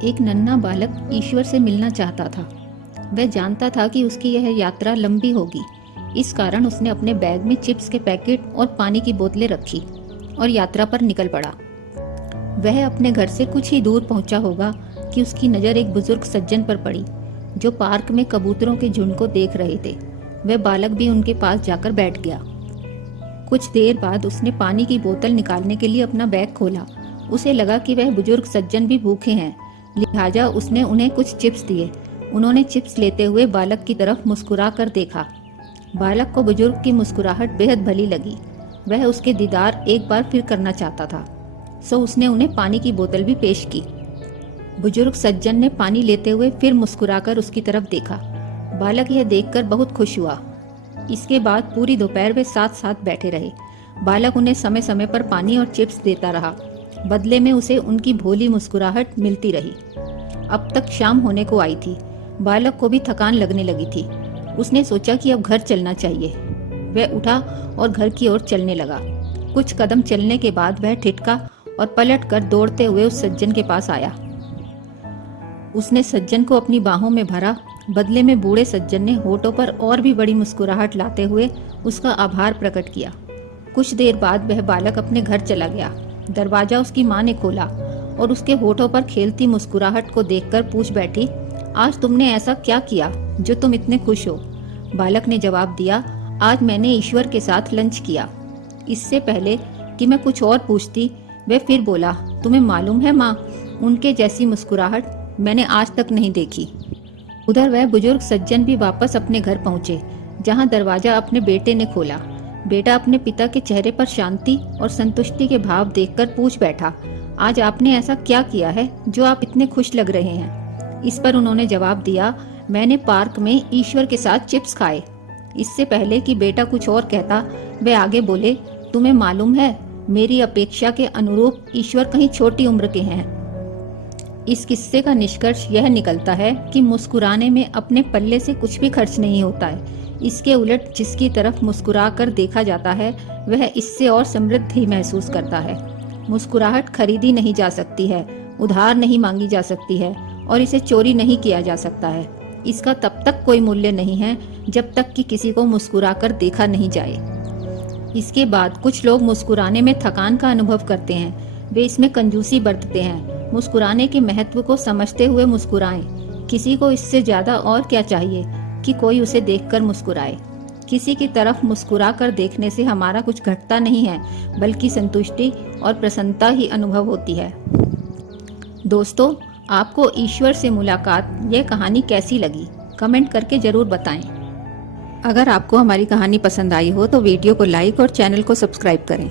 एक नन्हा बालक ईश्वर से मिलना चाहता था। वह जानता था कि उसकी यह यात्रा लंबी होगी। इस कारण उसने अपने बैग में चिप्स के पैकेट और पानी की बोतलें रखी और यात्रा पर निकल पड़ा। वह अपने घर से कुछ ही दूर पहुंचा होगा कि उसकी नज़र एक बुजुर्ग सज्जन पर पड़ी जो पार्क में कबूतरों के झुंड को देख रहे थे। वह बालक भी उनके पास जाकर बैठ गया। कुछ देर बाद उसने पानी की बोतल निकालने के लिए अपना बैग खोला। उसे लगा कि वह बुजुर्ग सज्जन भी भूखे हैं, लिहाजा उसने उन्हें कुछ चिप्स दिए। उन्होंने चिप्स लेते हुए बालक की तरफ मुस्कुरा कर देखा। बालक को बुजुर्ग की मुस्कुराहट बेहद भली लगी। वह उसके दीदार एक बार फिर करना चाहता था, सो उसने उन्हें पानी की बोतल भी पेश की। बुजुर्ग सज्जन ने पानी लेते हुए फिर मुस्कुराकर उसकी तरफ देखा। बालक यह देखकर बहुत खुश हुआ। इसके बाद पूरी दोपहर वे साथ साथ बैठे रहे। बालक उन्हें समय समय पर पानी और चिप्स देता रहा। बदले में उसे उनकी भोली मुस्कुराहट मिलती रही। अब तक शाम होने को आई थी। बालक को भी थकान लगने लगी थी। उसने सोचा कि अब घर चलना चाहिए। वह उठा और घर की ओर चलने लगा। कुछ कदम चलने के बाद वह ठिठका और पलटकर दौड़ते हुए उस सज्जन के पास आया। उसने सज्जन को अपनी बाहों में भरा। बदले में बूढ़े सज्जन ने होठों पर और भी बड़ी मुस्कुराहट लाते हुए उसका आभार प्रकट किया। कुछ देर बाद वह बालक अपने घर चला गया। दरवाजा उसकी माँ ने खोला और उसके होठों पर खेलती मुस्कुराहट को देखकर पूछ बैठी, आज तुमने ऐसा क्या किया जो तुम इतने खुश हो? बालक ने जवाब दिया, आज मैंने ईश्वर के साथ लंच किया। इससे पहले कि मैं कुछ और पूछती, वह फिर बोला, तुम्हें मालूम है माँ, उनके जैसी मुस्कुराहट मैंने आज तक नहीं देखी। उधर वह बुजुर्ग सज्जन भी वापस अपने घर पहुंचे, जहां दरवाजा अपने बेटे ने खोला। बेटा अपने पिता के चेहरे पर शांति और संतुष्टि के भाव देखकर पूछ बैठा, आज आपने ऐसा क्या किया है जो आप इतने खुश लग रहे हैं? इस पर उन्होंने जवाब दिया, मैंने पार्क में ईश्वर के साथ चिप्स खाए। इससे पहले कि बेटा कुछ और कहता, वे आगे बोले, तुम्हें मालूम है, मेरी अपेक्षा के अनुरूप ईश्वर कहीं छोटी उम्र के हैं। इस किस्से का निष्कर्ष यह निकलता है कि मुस्कुराने में अपने पल्ले से कुछ भी खर्च नहीं होता है। इसके उलट जिसकी तरफ मुस्कुरा कर देखा जाता है वह इससे और समृद्ध ही महसूस करता है। मुस्कुराहट खरीदी नहीं जा सकती है, उधार नहीं मांगी जा सकती है और इसे चोरी नहीं किया जा सकता है। इसका तब तक कोई मूल्य नहीं है जब तक कि किसी को मुस्कुरा कर देखा नहीं जाए। इसके बाद कुछ लोग मुस्कुराने में थकान का अनुभव करते हैं। वे इसमें कंजूसी बरतते हैं। मुस्कुराने के महत्व को समझते हुए मुस्कुराएं। किसी को इससे ज्यादा और क्या चाहिए कि कोई उसे देखकर मुस्कुराए। किसी की तरफ मुस्कुरा कर देखने से हमारा कुछ घटता नहीं है, बल्कि संतुष्टि और प्रसन्नता ही अनुभव होती है। दोस्तों, आपको ईश्वर से मुलाकात यह कहानी कैसी लगी? कमेंट करके जरूर बताएं। अगर आपको हमारी कहानी पसंद आई हो तो वीडियो को लाइक और चैनल को सब्सक्राइब करें।